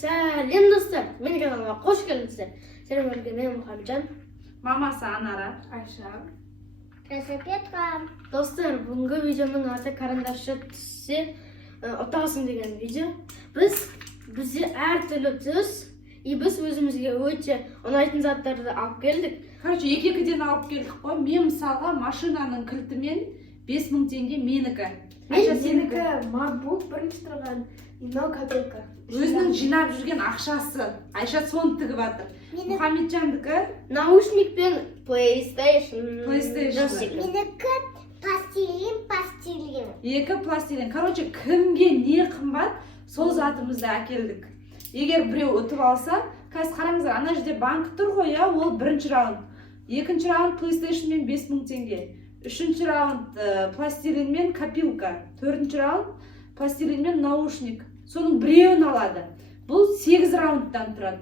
Selam dostlar, benim kanalıma hoş geldiniz. Selamünaleyküm, ben Muhammed. Mamasi Anara. Ayşe. Teşekkür Dostlar, bugünkü videonun adı karandaşlı tüsü otasın degen video. Bizi her türlü tüs, biz özümüzge öçe onaytın zatları alıp geldik. Короче, екі-екіден алып келдік қой. Мен мысалға машинаның кілтімен 5000 теңге менікі. Айша сенікі. MacBook бірінші тұрған инау копейка. Өзінің жинап жүрген ақшасы. Айша соны тігіп жатыр. Мұхамеджандікі Наушник пен PlayStation. Менікі пастилин. Екі пластилин. Короче, кімге не қымбат, сол затымызды әкелдік. Егер біреу ұтып алса, қазір қараңыздар, ана жерде банк тұр ғой, ол бірінші раунд. Екінші раунд PlayStation мен 5000 теңге. Үшінші раунд пластилин мен копилка. Төртінші раунд пластилин мен наушник. Соның біреуін алады. Бұл 8 раундтан тұрады.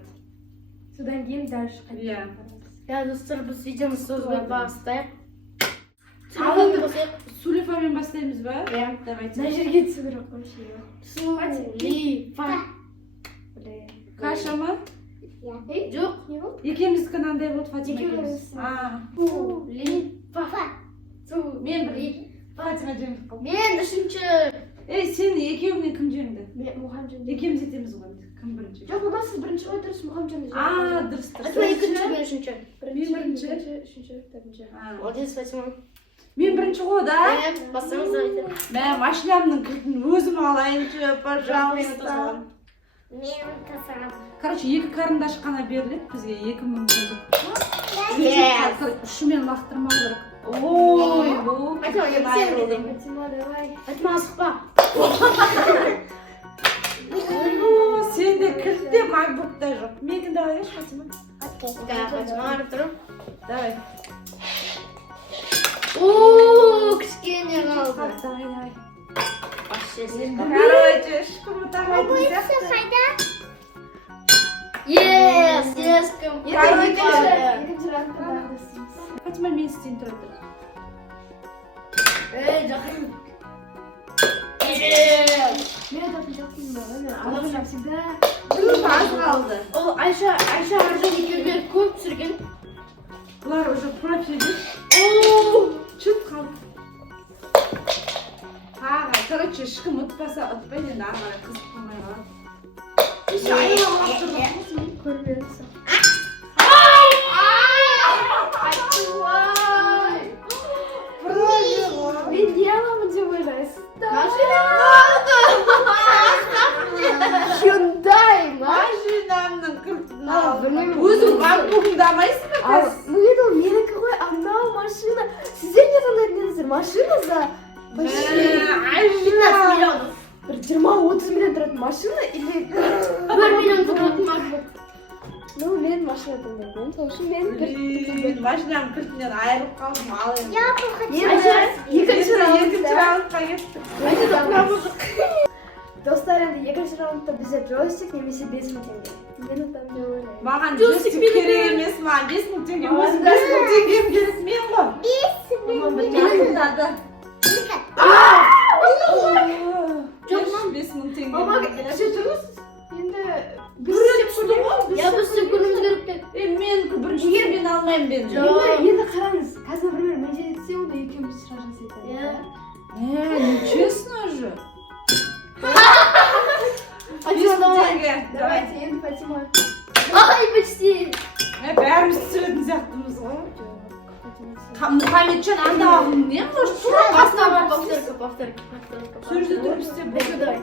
Содан кейін дальше. Иә. Ya dostlar, biz videomuzu sözüne başlayıp. Сулифамен бастаймыз ба? Иә. Давайте. На жерге түсу керек қой Сулифа. Каша ма? Жоқ, не болды? Екеуміздікі қандай болды, Фатима? Екеуміз. Сулифа. Мен бір Фатима жеңіп қалдым. Мен үшінші. Сен екеуіңнен кім жеңді? Мен Мұхамеджан. Екеуміз етеміз ғой. Кім бірінші? Жоқ, бұл сіз бірінші ғой, дұрыс Мұхамеджан. Дұрыс. Мен екінші, мен үшінші. Бірінші. Үшінші, төртінші. Молодец, Фатима. Мен бірінші ғой, да? Басыңыз айтыр. Мен машинамның кілтін өзім алайыншы, пожалуйста. Мен касам. Короче, екі карандаш қана беріледі бізге, 2000 теңге. Үшімен лақтырмау керек. Ой, бұл. Фатима, сен дедің. Фатима, давай. Фатима, асықпа. Сенде кілтте макбукта жоқ. Менің давайшы, Фатима. Фатима, арып тұрып. Давай. Ооо, кішкене қалды. Давай. Короче, ешкім ұтамайтын сияқты. Қайда? Ескім. Екінші раундта. Фатима, мен істейін тұрып. Жақын. Мен айтатын жоқпын всегда. Аз қалды. Ол Айша аржан екеулер көп түсірген. Бұлар уже профилі. Чүт қалды. Короче, ешкім ұтпаса ұтпайды, енді ары қарай қызып қалмай қалады. Көрмеңіз. Мен не аламын деп ойлайсыз? Hyundai Машинамның кілтін алды. білмеймін. Өзің макбукыңды алмайсың ба қазір? Ну это менікі ғой, анау машина. Сіздер не таңдайтынсыздар? Машина за почти 15 миллионов. 20-30 миллион тұратын машина или 1 миллион тұратын MacBook? Ну, мен машина таңдаймын. Сол үшін мен Машинамның кілтінен айырып қалдым, ал енді. Я бы хотела. Екінші раундқа кеттік. Достар, енді екінші раундта бізде джойстик немесе 5000 теңге. Мен ұтамын деп ойлаймын. Маған джойстик керек емес, маған 5000 теңге. Өзім 5000 теңгем керек, мен ғой. Жоқ, 5000 теңге. Мама, кеше тұрмыз? Енді Бүрі түсті ғой. Я біз көріміз керек деп. Менікі бірінші мен алмаймын мен. Енді қараңыз, қазір например, мен жетсе онда екеуміз сұрақ жасайтын. Нечестно же. 5000 теңге. Давайте, енді Фатима. Ай, почти. Бәріміз түсіретін сияқтымыз ғой. Мұхамеджан андағым не может тура басына Повторка. Сол жерде тұрып істе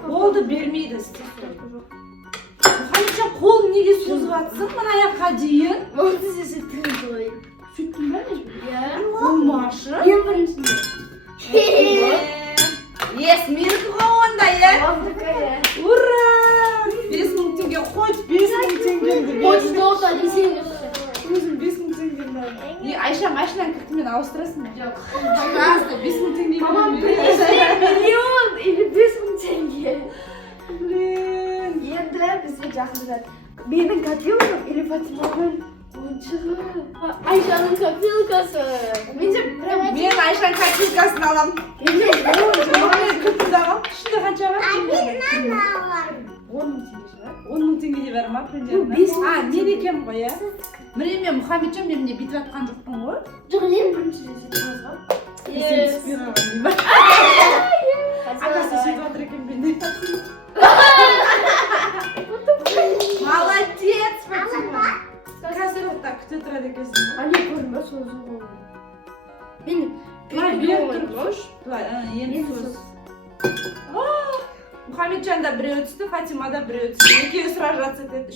болды бермейді істеп. Мұхамеджан қолын неге созып жатсың мына аяққа дейін? Оны сізде сөйттіңіз ғой. Сөйттің ба не? Иә. Болмашы. Ең біріншісінде. Менікі ғой онда, Ура! 5000 теңге қойды, 5000 теңгемді. Хочешь долго десең. Өзім 5000 теңгемді. Айша, машинаны кілтімен ауыстырасың ба? Жоқ. Пожалуйста, 5000 теңге. Мамам, миллион или 5000 теңге. Блин. Енді бізге жақындады. Менің копилкам или Фатиманың ойыншығы? Айшаның копилкасы. Мен Айшаның копилкасын аламын. Кілтінді аламын. Ішінде қанша бар? 10 000 теңге. 10 000 теңге деп бар ма примерно? Мен екенмін ғой, иә? Міне мен Мұхамеджан, мен міне бүйтіп жатқан жоқпын ғой. Жоқ, ең бірінші рет жетеміз ғой. Анасы сөйтіп жатыр екен менде. Молодец, Фатима. Қазір так күте тұрады екенсің. Ане көрінбе созу ғой. Мен Былай беріп тұрып, былай, енді сөз. Мұхамеджан да біреу түсті, Фатима да біреу түсті. Екеуі сражаться етеді.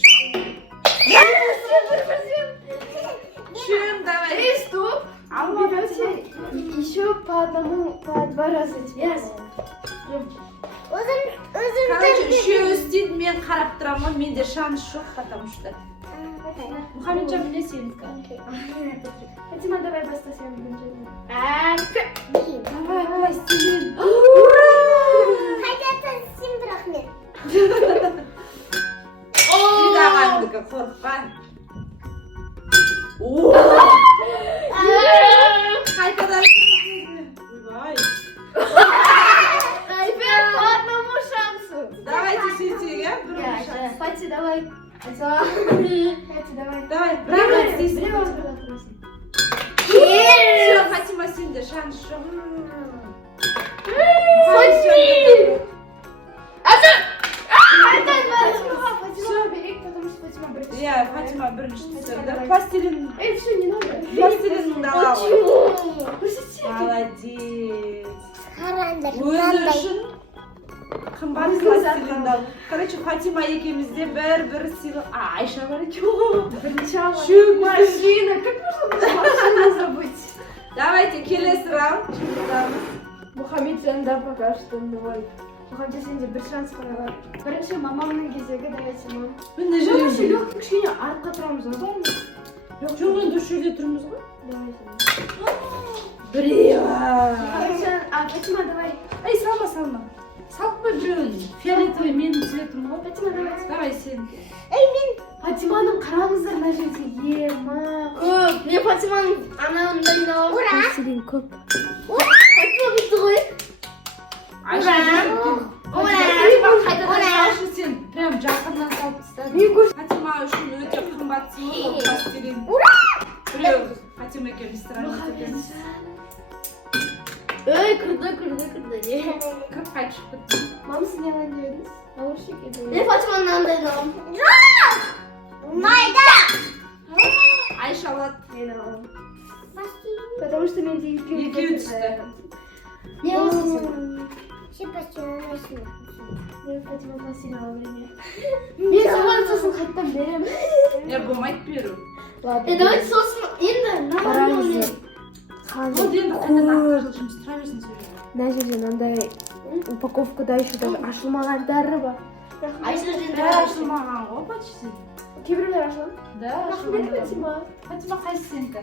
Чем, давай. Стоп. Алма, Фатима. Еще по одному, по два раза тебе. Короче, үшеуі істейді, мен қарап тұрамын, менде шанс жоқ, потому что. Мұхамеджан біле сенікі. Фатима, давай бастасаң бірінші. Давай, пластилин. Қайтадан сен бірақ мен. Сүйдағандығы қорыққан. Қайтадан ойбай. Теперь по одному шансу. Давайте сөйтейік, иә? Бір шанс. Фати, давай. Фати, давай. Давай, бірақ істейсің. Все, Фатима, сенде шанс жоқ. Иә, Фатима бірінші түсірді. Пластилин. Все, не надо. Пластилиніңді ала ғой. Молодец. Қараңдар. Өзі үшін қымбат пластилинді ал. Короче, Фатима екеумізде бір сыйлық. Айша бар екен. Машина. Как можно машину забыть? Давайте, келесі раунд. Мұхамеджанда пока что ноль. Мұхамеджан, сенде бір шанс қана бар. Бірінші мамамның кезегі, давайте мам. Міне Жоқ, жүрейін. легкий кішкене артқа тұрамыз ғой. Жоқ, енді үш жерде тұрмыз ғой. Давайте. Біреу. Мұхамеджан, Фатима, давай. Ай, салма. Салып қой біреуін. Фиолетовый менің цветім ғой. Фатима, давай. Давай сен. Фатиманың қараңыздар мына жерде көп. Мен Фатиманың анауындай мынау. Ура! Мәселен көп. Фатима бүйтті ғой. Айша жүрген. Фатима Қайтадан салшы сен. Прям жақыннан салып тастадың. Мен көз. Фатима үшін өте қымбат сыйлық пластилин. Біреу Фатима екеуміз сразу кетеміз. Ой, кірді. Кіріп қайтып кетті. Мам, сіз не алайындыңыз? Наушник еді. Мен Фатиманың анандайын аламын. Майда. Айша алады. Мен аламын. Потому что менде екеуі түсті. Не аласың? Сен пластилин. Мен Фатима пластилин ала беремін. Мен соған сосын қайттан беремін. Болмайды беру. Давайте сосын енді нормально. Вот енді қайтадан ақылы жұмыс тұра берсін сөйлеп. Мына жерде мынандай упаковкада еще даже ашылмағандары бар. Бәрі ашылмаған ғой почти. Кейбіреулер ашылған? Да, Рахмет, ашылмаған. Фатима. Фатима қайсы сенікі?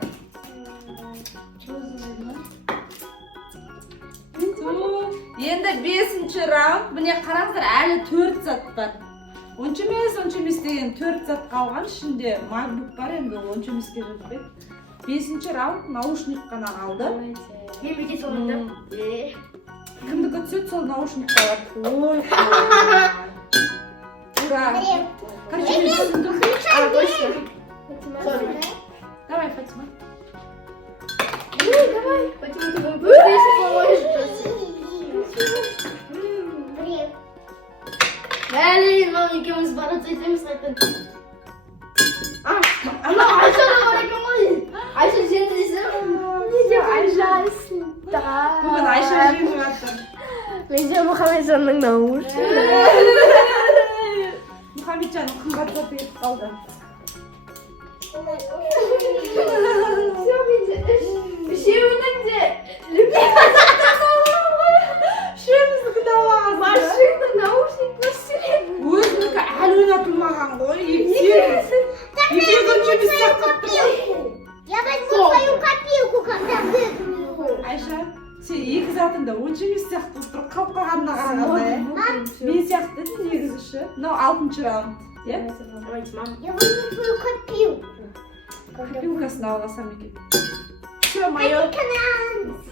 Енді 5-ші раунд. Міне қараңыздар, әлі 4 зат бар. Онша емес деген 4 зат қалған. Ішінде MacBook бар, енді онша емеске жатпайды. 5-ші раунд наушник қана қалды. Мен бекет солында. Кімдікі түседі, сол наушникқа алады. Ой, ура! Короче, мен түсіндім. Точно. Давай, Фатима. Давай. Фатима, ты быстрее поможешь. Блин, мам, екеуміз бороться етеміз қайтын. Ана Айшаға бар екен ғой. Айша жеңді десем. Неде Айшасың? Бүгін Айша жеңіп жатыр. Менде Мұхамеджанның наушнигі. Мұхамеджан қымбат заты етіп қалды. Все, менде үшеуінің де любимый заттан алған ғой. Үшеуміздікі де алған. Машина, наушник, пластилин. Өзінікі әлі ойнатылмаған ғой. Екеуі жұмыс Копилку. Я возьму свою копилку, когда выиграю. Айша, сен екі затында онша емес сияқты болып тұр. Қалып қалғанына қарағанда. Мен сияқты негізіші. Мынау 6-ші раунд. Я возьму свою копилку. Копилкасын алғасам екен. Все, мое.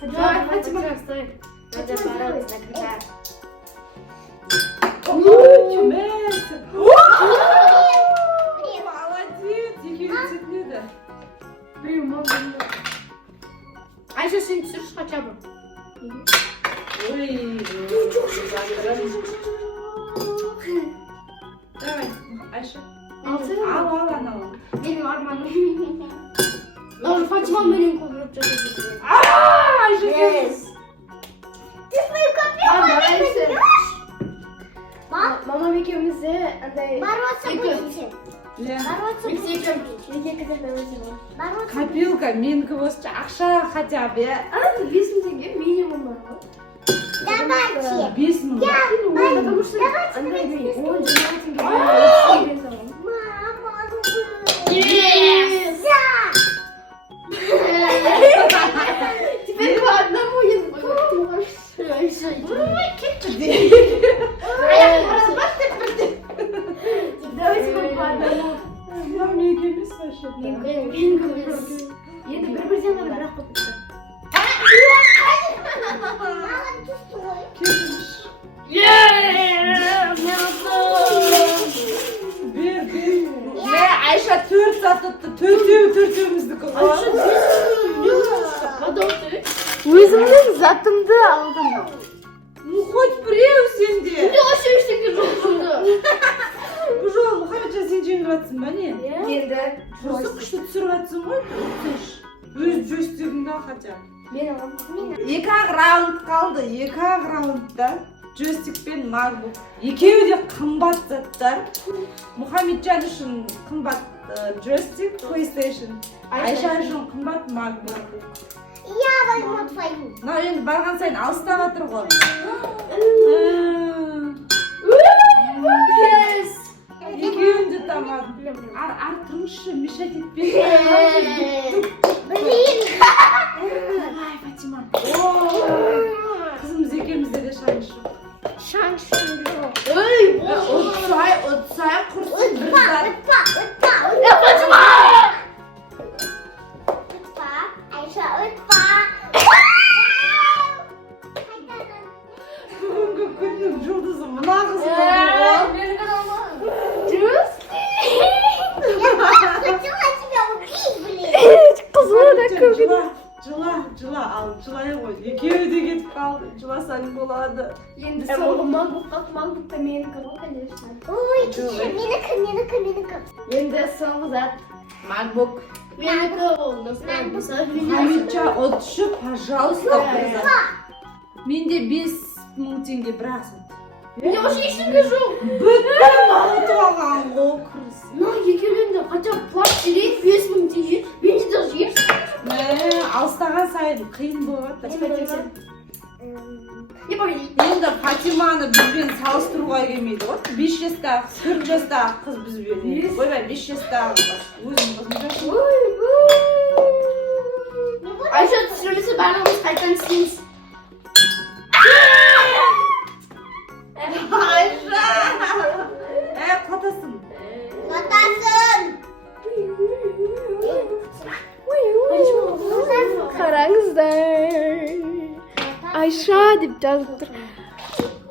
Давай, Фатима, стой. Надо бороться, когда... Давай, Айша. Алсana. Al anam. Benim armağanım. Doğru Fatima benim kovurup çalışıyor. Ayşe Yes. Ты свою копию Aa, не neyse. возьмешь? Mama ikimize anda Бороться будете? gel. Бороться biz будете? iki kadar memnunum. Бороться Копилка, менікі осы ақша хотя бы. Aa, 5 tenge minimum var. Давайте. 5 мың. Потому что Андрей говорит, он 12 тенге. Мама, Yes. да. Теперь по одному языку. Давайте по одному. Мынау менікі емес вообще. Енді бір-бірден ғана бірақ қойып кетті. Мама, ты стой. Кешіріңіз. Бер. Мә, Айша 4 зат ұтты. Төртеуміздікі ғой. Өзімнің затымды алдым. Ну, хоть біреу сенде. Вообще ештеңе жоқ сонда. Бұл жолы Мұхамеджан сен жеңіп жатсың ба не? Енді Осы күшті түсіріп жатсың ғой. Өз джойстигіңді хотя. мен аламын. 2-ақ раунд қалды. 2-ақ раундда джойстик пен MacBook. Екеуі де қымбат заттар. Мұхамеджан үшін қымбат джойстик, PlayStation. Айша үшін қымбат MacBook. Я возьму твою. Мынау енді барған сайын алыстап жатыр ғой. Yes. Екеуін де тамадым. Артыңызшы, мешать етпей. Блин. Давай, Фатима. Қызымыз екеумізде де шанс жоқ. Шанс жоқ. Ой, Ұтсай, құрсын бір зат. Айша, ұтпа. Бүгінгі күннің жұлдызы мына қыз болды. Хотела тебя убить, блин. Жыла, ал жылай ғой. Екеуі де кетіп қалды. Жыласаң болады. Енді соңғы макбукта менікі ғой, конечно. Ой, менікі. Енді соңғы зат MacBook. менікі ол. Мұхамеджан ұтшы, пожалуйста, бір зат. Менде 5000 теңге бір ақ зат. Менде вообще ештеңе жоқ. Бүткіл ұтып алған ғой кіріс. Но екеулерінде хотя бы плащ керек 5000 теңге. Менде даже ештеңе жоқ. Алыстаған сайын қиын болады. Не победить. Енді Фатиманы бізбен салыстыруға келмейді ғой. 5 жастағы, 4 жастағы қыз бізбен. Ойбай, 5 жастағы қыз. Өзің қызым. Ayşe түсірмесе барлығымыз қайтадан істейміз. Айша! Қатасын. Батасын. Қараңыздар. Айша деп жазып тұр.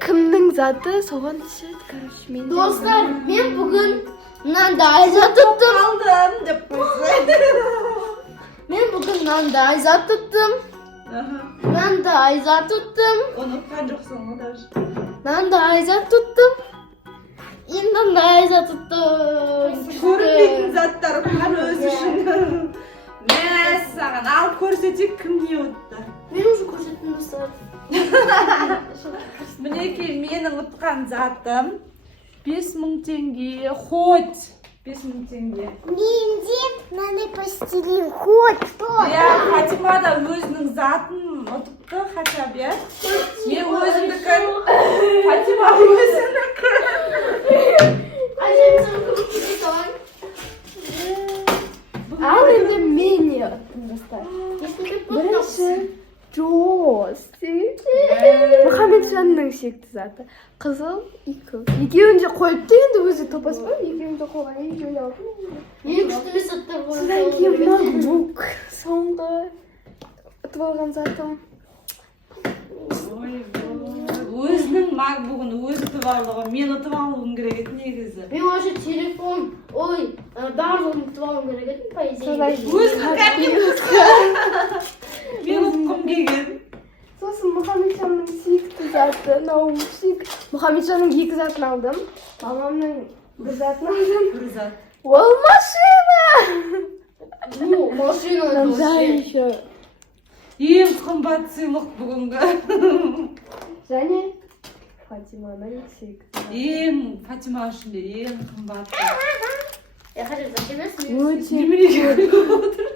Кімнің заты соған түседі, короче, мен. Достар, мен бүгін мынандай зат тұттым. Алдым деп қойсы. Мен бүгін мынандай зат тұттым. Мынандай зат тұттым. Оны ұтқан жоқсың ғой даже. Мынандай зат тұттым. Енді мынандай зат тұттым. Көрінбейтін заттар ұтқан өзі үшін. Мәссаған, алып көрсетек кім не ұтты? Мен уже көрсеттім достар. Мінекей менің ұтқан затым 5000 теңге, хоть 5000 теңге. Менде мынандай пластилин ход. Я Фатима да өзінің затын ұтыпты хотя бы, я. Мен өзімдікі, Фатима өзімдікі. Ayşe bir sana kılıç tutu var. Al енді мен не ұттым достар. Бірінші джойстик. Мұхамеджанның сүйікті заты. Қызыл екі. Екеуін де қойыпты енді өзі топас па? Екеуін де қойған, екеуін де алып. Ең күштілі заттар болды. Содан кейін MacBook. Соңғы ұтып алған затым. Өзінің MacBook'ын өзі ұтып алды ғой. Мен ұтып алуым керек еді негізі. Мен вообще телефон, ой, барлығын ұтып алуым керек еді, по идее. Өзінің кәпкені. Мен ұтқым келген. Сосын Мұхамеджанның сүйікті заты, наушник. Мұхамеджанның екі затын алдым. Мамамның Bir zatını aldım. Bir zat. Ол машина! Ну, машина еще. Ең қымбат сыйлық бүгінгі. Және Фатиманың сүйікті. Ең Фатима үшін де ең қымбат. Я хочу зачем Өте Неменеге күліп отыр?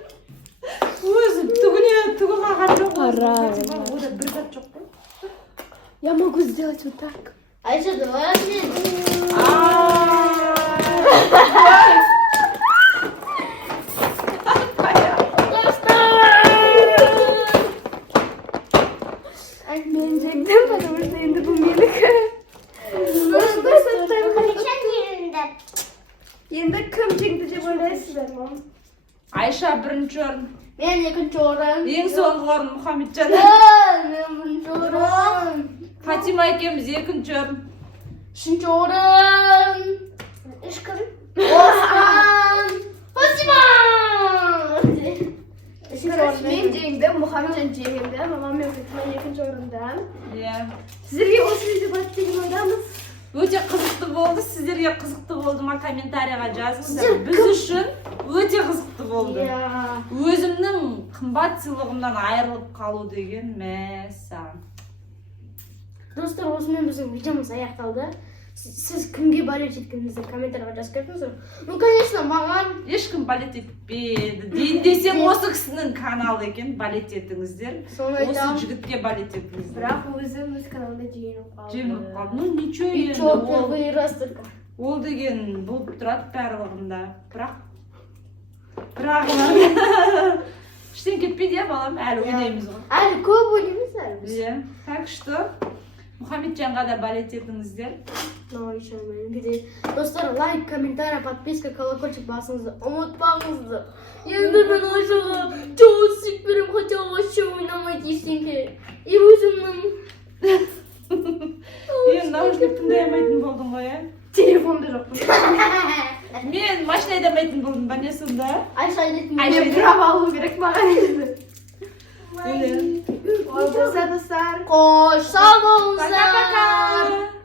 Өзі түгі қаған жоқ. Ара. Фатима ода бір зат жоқ қой. Я могу сделать вот так. А еще давай Мен жеңдім, потому что енді бұл менікі. Енді кім жеңді деп ойлайсыздар ма? Айша бірінші орын. Мен екінші орын. Ең соңғы орын Мұхамеджан. Мен бірінші орын. Фатима екеуміз екінші орын. Үшінші орын. Ешкім? Осман. Фатима. Үшінші орын. Мен жеңдім, Мұхамеджан жеңді, мамам мен Фатима екінші орында. Иә. Сіздерге осы видео болады деген ойдамыз. Өте қызықты болды. Сіздерге қызықты болды ма? Комментарийға жазыңыздар. Біз үшін өте қызықты болды. Өзімнің қымбат сыйлығымдан айырылып қалу деген мәссаған. Достар, осымен біздің видеомыз аяқталды. Сіз кімге балет еткеніңізді комментарийға жазып кетіңіздер. Ну, конечно, маған Ешкім балет етпеді. Дейін десем осы кісінің каналы екен. Балет етіңіздер. соны Осы айтамын. жігітке балет етіңіздер. Бірақ өзім өз каналымда жеңіліп қалды. Жеңіліп қалды. Ну, ничего И енді. чё, первый раз только. Ол деген болып тұрады барлығында. Бірақ іштен кетпейді иә балам, әлі ойнаймыз ғой. Әлі көп ойнаймыз әлі біз. Иә. Так что Мұхамеджанға да балет етіңіздер. Ну, еще где. Достар, лайк, комментарий, подписка, колокольчик басыңызды ұмытпаңыздар. Енді мен Айшаға чоусик берем, хотя вообще ойнамайды ештеңке. И өзімнің Енді наушник тыңдай алмайтын болдың ғой, иә? Телефонда жоқ. Мен машина айдамайтын болдым, ба не сонда? Айша дейтін. Мен права алу керек маған енді. Иә. Ол достар. Қош сау болыңыздар. Пока-пока!